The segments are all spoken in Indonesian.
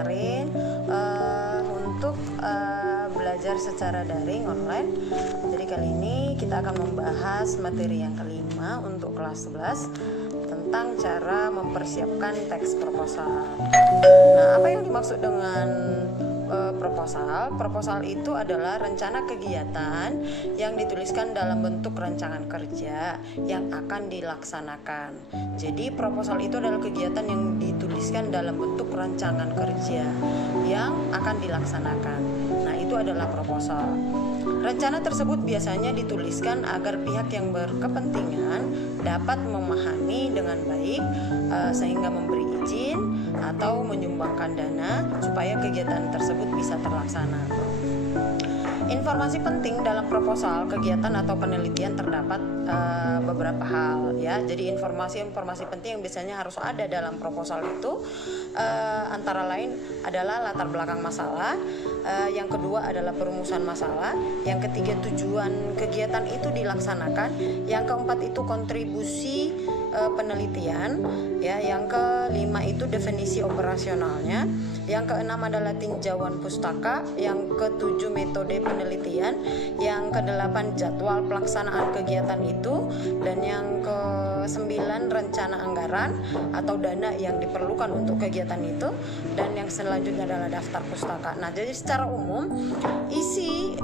kemarin untuk belajar secara daring online. Jadi kali ini kita akan membahas materi yang kelima untuk kelas 11 tentang cara mempersiapkan teks proposal. Nah, apa yang dimaksud dengan proposal? Proposal itu adalah rencana kegiatan yang dituliskan dalam bentuk rancangan kerja yang akan dilaksanakan. Jadi proposal itu adalah kegiatan yang dituliskan dalam bentuk rancangan kerja yang akan dilaksanakan. Nah, itu adalah proposal. Rencana tersebut biasanya dituliskan agar pihak yang berkepentingan dapat memahami dengan baik sehingga memberi izin atau menyumbangkan dana supaya kegiatan tersebut bisa terlaksana. Informasi penting dalam proposal kegiatan atau penelitian terdapat beberapa hal ya. Jadi informasi penting yang biasanya harus ada dalam proposal itu antara lain adalah latar belakang masalah, yang kedua adalah perumusan masalah, yang ketiga tujuan kegiatan itu dilaksanakan, yang keempat itu kontribusi penelitian ya, yang kelima itu definisi operasionalnya, yang keenam adalah tinjauan pustaka, yang ketujuh metode penelitian, yang kedelapan jadwal pelaksanaan kegiatan itu, dan yang kesembilan rencana anggaran atau dana yang diperlukan untuk kegiatan itu, dan yang selanjutnya adalah daftar pustaka. Nah, jadi secara umum isi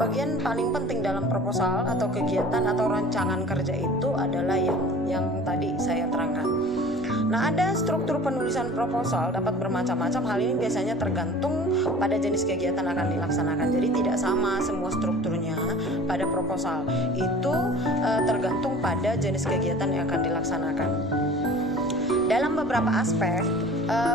bagian paling penting dalam proposal atau kegiatan atau rancangan kerja itu adalah yang tadi saya terangkan. Nah, ada struktur penulisan proposal dapat bermacam-macam. Hal ini biasanya tergantung pada jenis kegiatan akan dilaksanakan. Jadi tidak sama semua strukturnya pada proposal. Itu tergantung pada jenis kegiatan yang akan dilaksanakan. Dalam beberapa aspek,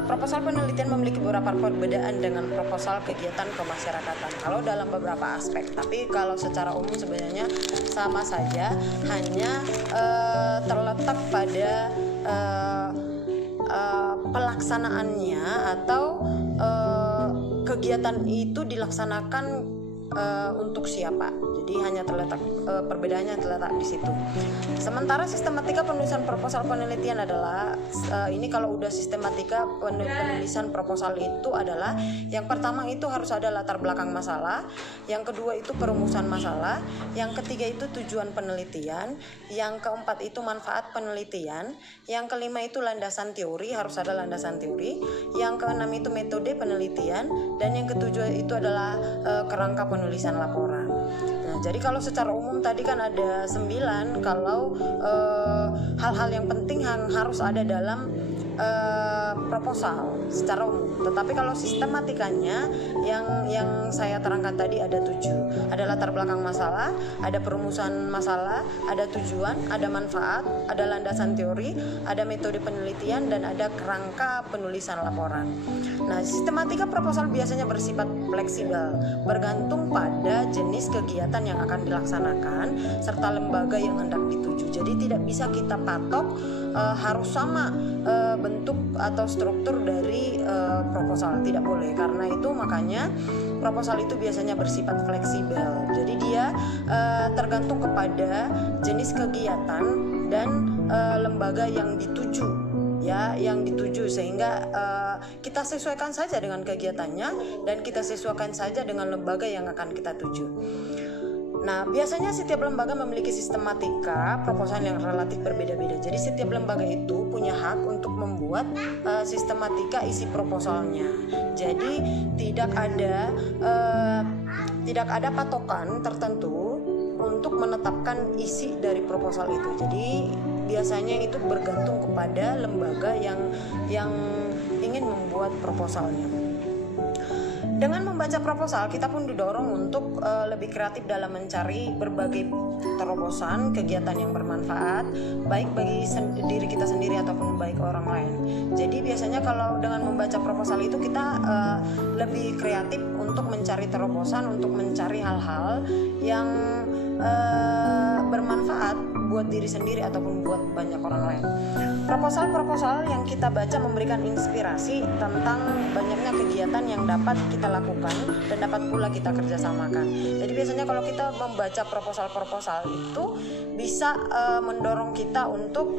proposal penelitian memiliki beberapa perbedaan dengan proposal kegiatan kemasyarakatan. Kalau dalam beberapa aspek, tapi kalau secara umum sebenarnya sama saja, hanya terletak pada pelaksanaannya atau kegiatan itu dilaksanakan untuk siapa. Jadi hanya terletak perbedaannya terletak di situ. Sementara sistematika penulisan proposal penelitian adalah ini kalau udah sistematika penulisan proposal itu adalah yang pertama itu harus ada latar belakang masalah, yang kedua itu perumusan masalah, yang ketiga itu tujuan penelitian, yang keempat itu manfaat penelitian, yang kelima itu landasan teori, harus ada landasan teori, yang keenam itu metode penelitian, dan yang ketujuh itu adalah kerangka penulisan laporan. Nah, jadi kalau secara umum tadi kan ada 9 kalau hal-hal yang penting yang harus ada dalam proposal secara umum. Tetapi kalau sistematikanya yang saya terangkan tadi ada 7. Ada latar belakang masalah, ada perumusan masalah, ada tujuan, ada manfaat, ada landasan teori, ada metode penelitian, dan ada kerangka penulisan laporan. Nah, sistematika proposal biasanya bersifat fleksibel, bergantung pada jenis kegiatan yang akan dilaksanakan serta lembaga yang hendak dituju. Jadi tidak bisa kita patok harus sama bentuk atau struktur dari proposal, tidak boleh. Karena itu makanya proposal itu biasanya bersifat fleksibel. Jadi dia tergantung kepada jenis kegiatan dan lembaga yang dituju ya, yang dituju, sehingga kita sesuaikan saja dengan kegiatannya dan kita sesuaikan saja dengan lembaga yang akan kita tuju. Nah, biasanya setiap lembaga memiliki sistematika proposal yang relatif berbeda-beda. Jadi setiap lembaga itu punya hak untuk membuat sistematika isi proposalnya. Jadi tidak ada patokan tertentu untuk menetapkan isi dari proposal itu. Jadi biasanya itu bergantung kepada lembaga yang ingin membuat proposalnya. Dengan membaca proposal, kita pun didorong untuk lebih kreatif dalam mencari berbagai terobosan kegiatan yang bermanfaat, baik bagi diri kita sendiri ataupun baik orang lain. Jadi biasanya kalau dengan membaca proposal itu kita lebih kreatif untuk mencari terobosan, untuk mencari hal-hal yang bermanfaat buat diri sendiri ataupun buat banyak orang lain. Proposal-proposal yang kita baca memberikan inspirasi tentang banyaknya kegiatan yang dapat kita lakukan dan dapat pula kita kerjasamakan. Jadi biasanya kalau kita membaca proposal-proposal itu bisa mendorong kita untuk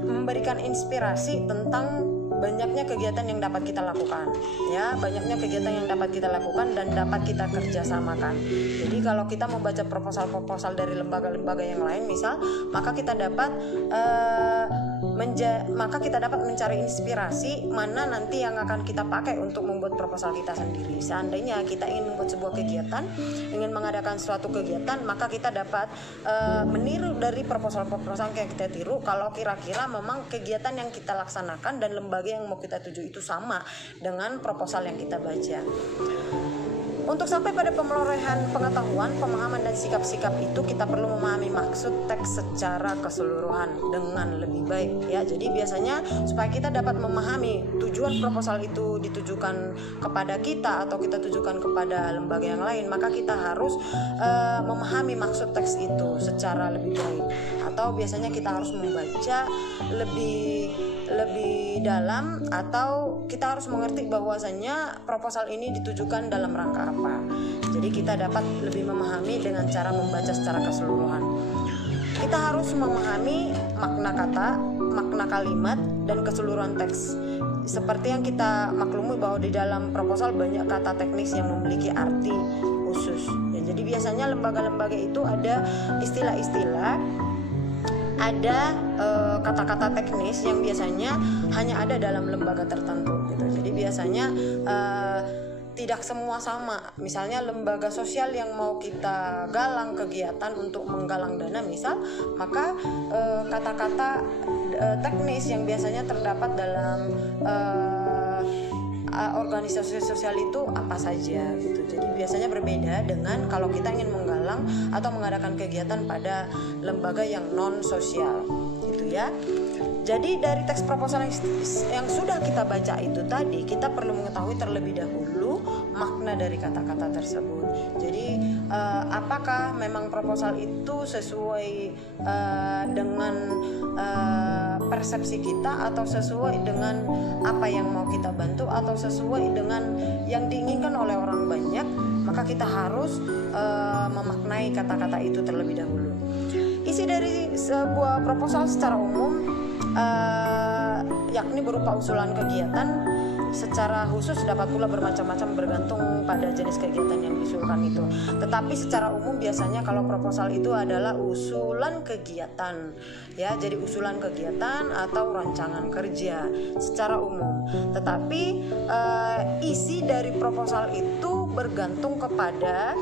memberikan inspirasi tentang banyaknya kegiatan yang dapat kita lakukan, ya, banyaknya kegiatan yang dapat kita lakukan dan dapat kita kerjasamakan. Jadi kalau kita membaca proposal dari lembaga-lembaga yang lain, misal, maka kita dapat mencari inspirasi mana nanti yang akan kita pakai untuk membuat proposal kita sendiri. Seandainya kita ingin membuat sebuah kegiatan, ingin mengadakan suatu kegiatan, maka kita dapat meniru dari proposal-proposal yang kita tiru kalau kira-kira memang kegiatan yang kita laksanakan dan lembaga yang mau kita tuju itu sama dengan proposal yang kita baca. Untuk sampai pada pemerolehan pengetahuan, pemahaman dan sikap-sikap itu kita perlu memahami maksud teks secara keseluruhan dengan lebih baik, ya. Jadi biasanya supaya kita dapat memahami tujuan proposal itu ditujukan kepada kita atau kita tujukan kepada lembaga yang lain, maka kita harus memahami maksud teks itu secara lebih baik. Atau biasanya kita harus membaca lebih dalam, atau kita harus mengerti bahwasannya proposal ini ditujukan dalam rangka apa. Jadi kita dapat lebih memahami dengan cara membaca secara keseluruhan. Kita harus memahami makna kata, makna kalimat, dan keseluruhan teks. Seperti yang kita maklumi bahwa di dalam proposal banyak kata teknis yang memiliki arti khusus. Ya, jadi biasanya lembaga-lembaga itu ada istilah-istilah, ada kata-kata teknis yang biasanya hanya ada dalam lembaga tertentu gitu. Jadi biasanya tidak semua sama. Misalnya lembaga sosial yang mau kita galang kegiatan untuk menggalang dana misal, maka kata-kata teknis yang biasanya terdapat dalam organisasi sosial itu apa saja gitu. Jadi biasanya berbeda dengan kalau kita ingin menggalang atau mengadakan kegiatan pada lembaga yang non sosial gitu, ya. Jadi dari teks proposal yang sudah kita baca itu tadi, kita perlu mengetahui terlebih dahulu makna dari kata-kata tersebut. Jadi apakah memang proposal itu sesuai dengan persepsi kita, atau sesuai dengan apa yang mau kita bantu, atau sesuai dengan yang diinginkan oleh orang banyak, maka kita harus memaknai kata-kata itu terlebih dahulu. Isi dari sebuah proposal secara umum yakni berupa usulan kegiatan. Secara khusus dapat pula bermacam-macam bergantung pada jenis kegiatan yang diusulkan itu. Tetapi secara umum biasanya kalau proposal itu adalah usulan kegiatan, ya. Jadi usulan kegiatan atau rancangan kerja secara umum. Tetapi isi dari proposal itu bergantung kepada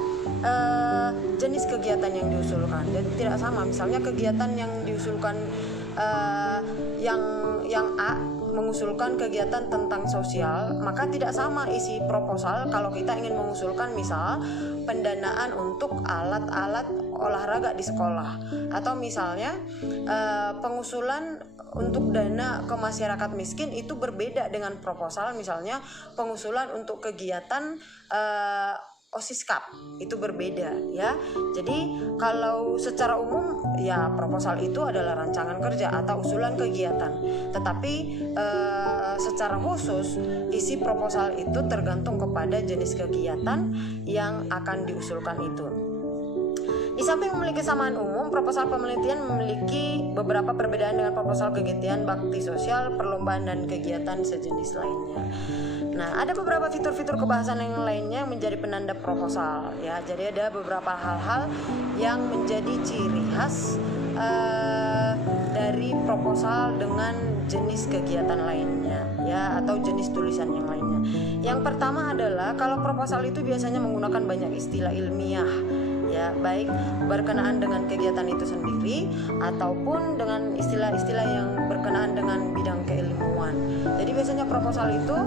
jenis kegiatan yang diusulkan. Jadi tidak sama. Misalnya kegiatan yang diusulkan yang A mengusulkan kegiatan tentang sosial, maka tidak sama isi proposal kalau kita ingin mengusulkan misal pendanaan untuk alat-alat olahraga di sekolah, atau misalnya pengusulan untuk dana ke masyarakat miskin, itu berbeda dengan proposal misalnya pengusulan untuk kegiatan OSIS Cup, itu berbeda, ya. Jadi kalau secara umum ya proposal itu adalah rancangan kerja atau usulan kegiatan. Tetapi secara khusus isi proposal itu tergantung kepada jenis kegiatan yang akan diusulkan itu. Di samping memiliki kesamaan umum, proposal penelitian memiliki beberapa perbedaan dengan proposal kegiatan bakti sosial, perlombaan, dan kegiatan sejenis lainnya. Nah, ada beberapa fitur-fitur kebahasan yang lainnya yang menjadi penanda proposal, ya. Jadi ada beberapa hal-hal yang menjadi ciri khas dari proposal dengan jenis kegiatan lainnya, ya, atau jenis tulisan yang lainnya. Yang pertama adalah kalau proposal itu biasanya menggunakan banyak istilah ilmiah, ya, baik berkenaan dengan kegiatan itu sendiri ataupun dengan istilah-istilah yang berkenaan dengan bidang keilmuan. Jadi biasanya proposal itu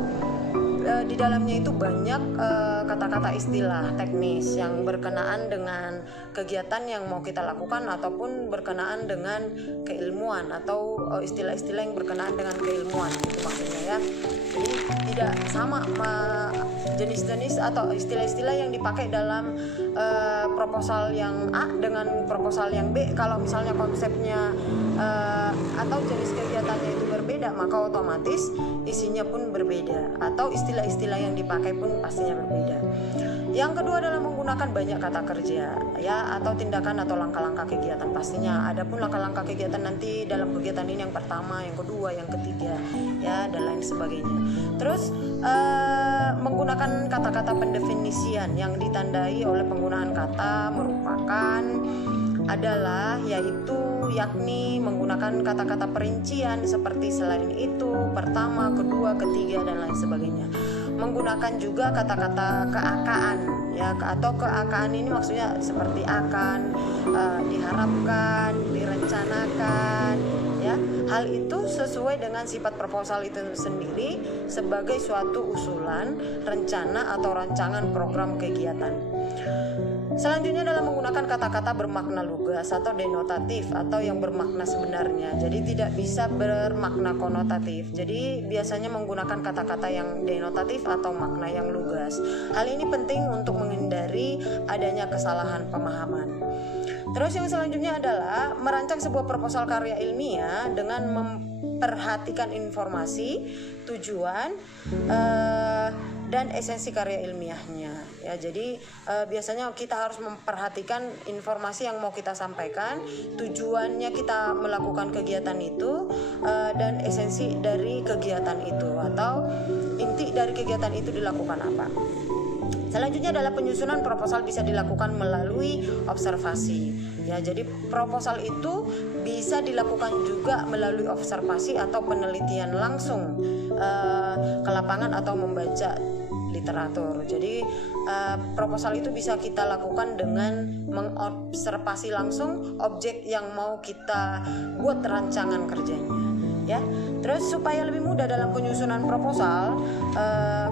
di dalamnya itu banyak kata-kata istilah teknis yang berkenaan dengan kegiatan yang mau kita lakukan ataupun berkenaan dengan keilmuan, atau istilah-istilah yang berkenaan dengan keilmuan, itu maksudnya, ya. Jadi tidak sama jenis-jenis atau istilah-istilah yang dipakai dalam proposal yang A dengan proposal yang B. Kalau misalnya konsepnya atau jenis kegiatannya itu berbeda, maka otomatis isinya pun berbeda atau istilah-istilah yang dipakai pun pastinya berbeda. Yang kedua adalah menggunakan banyak kata kerja ya, atau tindakan atau langkah-langkah kegiatan. Pastinya ada pun langkah-langkah kegiatan nanti dalam kegiatan ini, yang pertama, yang kedua, yang ketiga ya, dan lain sebagainya. Terus menggunakan kata-kata pendefinisian yang ditandai oleh penggunaan kata merupakan adalah yakni menggunakan kata-kata perincian seperti selain itu, pertama, kedua, ketiga, dan lain sebagainya. Menggunakan juga kata-kata keakaan ya, atau keakaan ini maksudnya seperti akan, diharapkan, direncanakan ya. Hal itu sesuai dengan sifat proposal itu sendiri sebagai suatu usulan, rencana atau rancangan program kegiatan. Selanjutnya adalah menggunakan kata-kata bermakna lugas atau denotatif atau yang bermakna sebenarnya. Jadi tidak bisa bermakna konotatif. Jadi biasanya menggunakan kata-kata yang denotatif atau makna yang lugas. Hal ini penting untuk menghindari adanya kesalahan pemahaman. Terus yang selanjutnya adalah merancang sebuah proposal karya ilmiah dengan memperhatikan informasi, tujuan, dan esensi karya ilmiahnya ya. Jadi biasanya kita harus memperhatikan informasi yang mau kita sampaikan, tujuannya kita melakukan kegiatan itu, dan esensi dari kegiatan itu atau inti dari kegiatan itu dilakukan apa. Selanjutnya adalah penyusunan proposal bisa dilakukan melalui observasi ya. Jadi proposal itu bisa dilakukan juga melalui observasi atau penelitian langsung ke lapangan atau membaca literatur. Jadi proposal itu bisa kita lakukan dengan mengobservasi langsung objek yang mau kita buat rancangan kerjanya ya. Terus supaya lebih mudah dalam penyusunan proposal,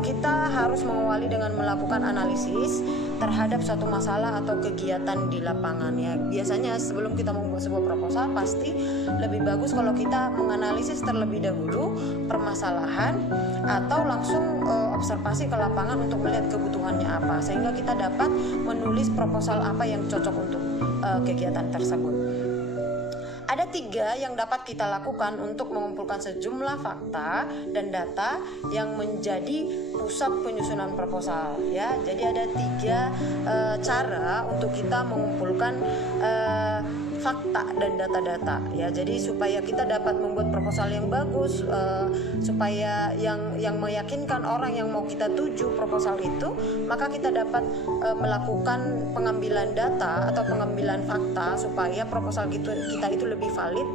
kita harus mengawali dengan melakukan analisis terhadap suatu masalah atau kegiatan di lapangan ya. Biasanya sebelum kita membuat sebuah proposal pasti lebih bagus kalau kita menganalisis terlebih dahulu permasalahan atau langsung observasi ke lapangan untuk melihat kebutuhannya apa, sehingga kita dapat menulis proposal apa yang cocok untuk kegiatan tersebut. Ada 3 yang dapat kita lakukan untuk mengumpulkan sejumlah fakta dan data yang menjadi pusat penyusunan proposal ya. Jadi ada 3 cara untuk kita mengumpulkan fakta dan data-data ya. Jadi supaya kita dapat membuat proposal yang bagus, supaya yang meyakinkan orang yang mau kita tuju proposal itu, maka kita dapat melakukan pengambilan data atau pengambilan fakta supaya proposal kita itu lebih valid,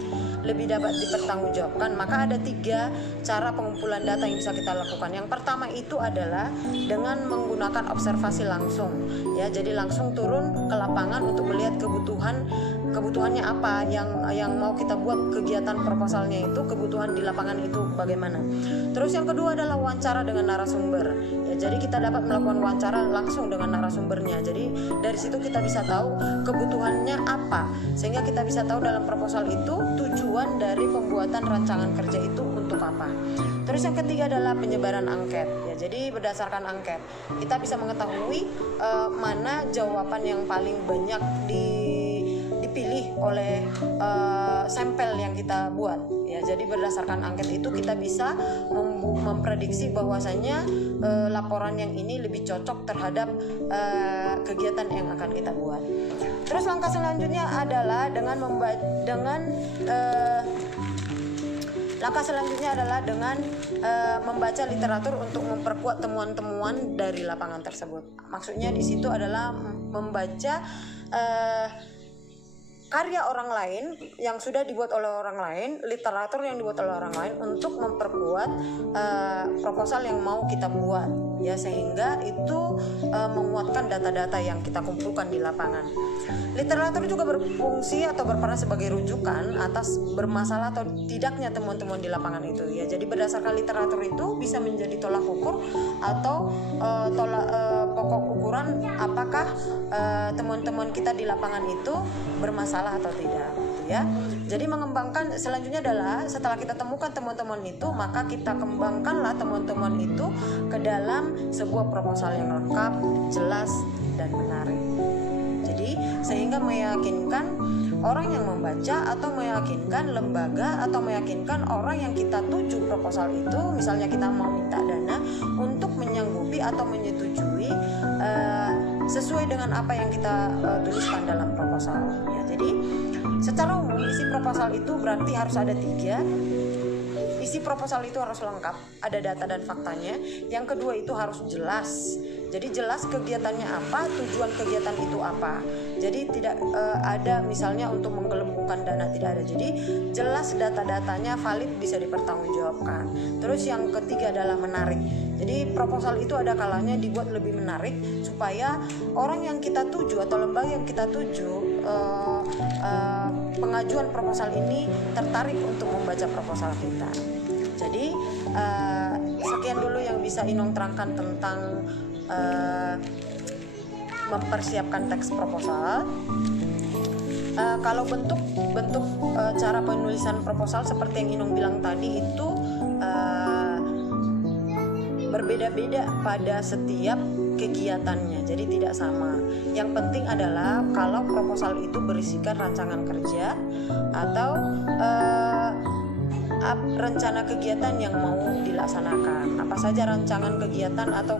lebih dapat dipertanggungjawabkan. Maka ada 3 cara pengumpulan data yang bisa kita lakukan. Yang pertama itu adalah dengan menggunakan observasi langsung ya. Jadi langsung turun ke lapangan untuk melihat kebutuhannya apa yang mau kita buat kegiatan proposalnya itu, kebutuhan di lapangan itu bagaimana. Terus yang kedua adalah wawancara dengan narasumber ya. Jadi kita dapat melakukan wawancara langsung dengan narasumbernya. Jadi dari situ kita bisa tahu kebutuhannya apa, sehingga kita bisa tahu dalam proposal itu tujuan dari pembuatan rancangan kerja itu untuk apa. Terus yang ketiga adalah penyebaran angket ya. Jadi berdasarkan angket kita bisa mengetahui mana jawaban yang paling banyak dipilih oleh sampel yang kita buat ya. Jadi berdasarkan angket itu kita bisa memprediksi bahwasanya laporan yang ini lebih cocok terhadap kegiatan yang akan kita buat. Terus langkah selanjutnya adalah dengan membaca literatur untuk memperkuat temuan-temuan dari lapangan tersebut. Maksudnya di situ adalah membaca karya orang lain yang sudah dibuat oleh orang lain, literatur yang dibuat oleh orang lain untuk memperkuat proposal yang mau kita buat ya, sehingga itu menguatkan data-data yang kita kumpulkan di lapangan. Literatur juga berfungsi atau berperan sebagai rujukan atas bermasalah atau tidaknya temuan-temuan di lapangan itu ya. Jadi berdasarkan literatur itu bisa menjadi tolak ukur atau pokok ukuran apakah temuan-temuan kita di lapangan itu bermasalah atau tidak ya. Jadi mengembangkan selanjutnya adalah setelah kita temukan temuan-temuan itu, maka kita kembangkanlah temuan-temuan itu ke dalam sebuah proposal yang lengkap, jelas, dan menarik. Jadi sehingga meyakinkan orang yang membaca atau meyakinkan lembaga atau meyakinkan orang yang kita tuju proposal itu, misalnya kita mau minta dana untuk menyanggupi atau menyetujui sesuai dengan apa yang kita tuliskan dalam proposal. Ya, jadi secara umum isi proposal itu berarti harus ada 3. Isi proposal itu harus lengkap, ada data dan faktanya. Yang kedua itu harus jelas. Jadi jelas kegiatannya apa, tujuan kegiatan itu apa. Jadi tidak ada misalnya untuk menggelembungkan dana, tidak ada. Jadi jelas data-datanya valid, bisa dipertanggungjawabkan. Terus yang ketiga adalah menarik. Jadi proposal itu ada kalanya dibuat lebih menarik supaya orang yang kita tuju atau lembaga yang kita tuju pengajuan proposal ini tertarik untuk membaca proposal kita. Jadi sekian dulu yang bisa Inong terangkan tentang mempersiapkan teks proposal. Kalau bentuk cara penulisan proposal seperti yang Inong bilang tadi itu berbeda-beda pada setiap kegiatannya, jadi tidak sama. Yang penting adalah kalau proposal itu berisikan rancangan kerja atau rencana kegiatan yang mau dilaksanakan, apa saja rancangan kegiatan atau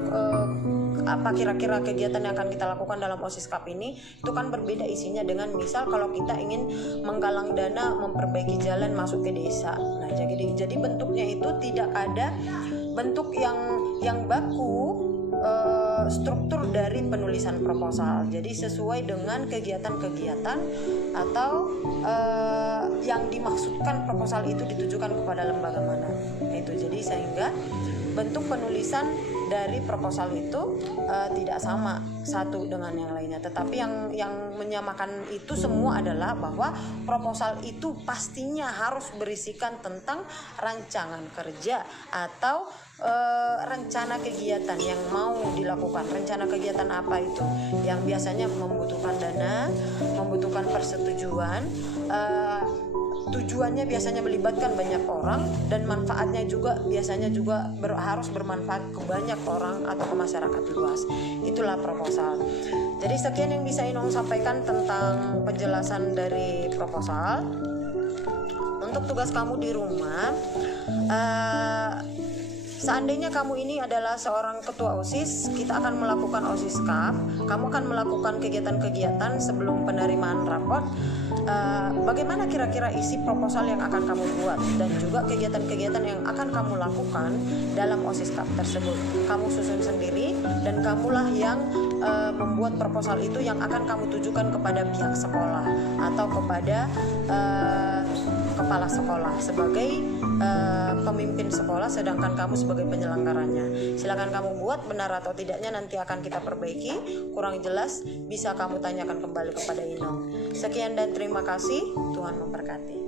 apa kira-kira kegiatan yang akan kita lakukan dalam OSISKAP ini, itu kan berbeda isinya dengan misal kalau kita ingin menggalang dana memperbaiki jalan masuk ke desa. Nah, jadi bentuknya itu tidak ada bentuk yang baku struktur dari penulisan proposal. Jadi sesuai dengan kegiatan-kegiatan atau yang dimaksudkan proposal itu ditujukan kepada lembaga mana. Itu jadi sehingga bentuk penulisan dari proposal itu tidak sama satu dengan yang lainnya. Tetapi yang menyamakan itu semua adalah bahwa proposal itu pastinya harus berisikan tentang rancangan kerja atau rencana kegiatan yang mau dilakukan. Rencana kegiatan apa itu? Yang biasanya membutuhkan dana, membutuhkan persetujuan, tujuannya biasanya melibatkan banyak orang, dan manfaatnya juga biasanya juga harus bermanfaat ke banyak orang atau ke masyarakat luas. Itulah proposal. Jadi sekian yang bisa Inong sampaikan tentang penjelasan dari proposal. Untuk tugas kamu di rumah, seandainya kamu ini adalah seorang ketua OSIS, kita akan melakukan OSISKAP. Kamu akan melakukan kegiatan-kegiatan sebelum penerimaan raport. Bagaimana kira-kira isi proposal yang akan kamu buat dan juga kegiatan-kegiatan yang akan kamu lakukan dalam OSISKAP tersebut. Kamu susun sendiri dan kamulah yang membuat proposal itu yang akan kamu tujukan kepada pihak sekolah atau kepada kepala sekolah sebagai pemimpin sekolah, sedangkan kamu sebagai penyelenggaranya. Silakan kamu buat, benar atau tidaknya nanti akan kita perbaiki. Kurang jelas bisa kamu tanyakan kembali kepada Inong. Sekian dan terima kasih. Tuhan memberkati.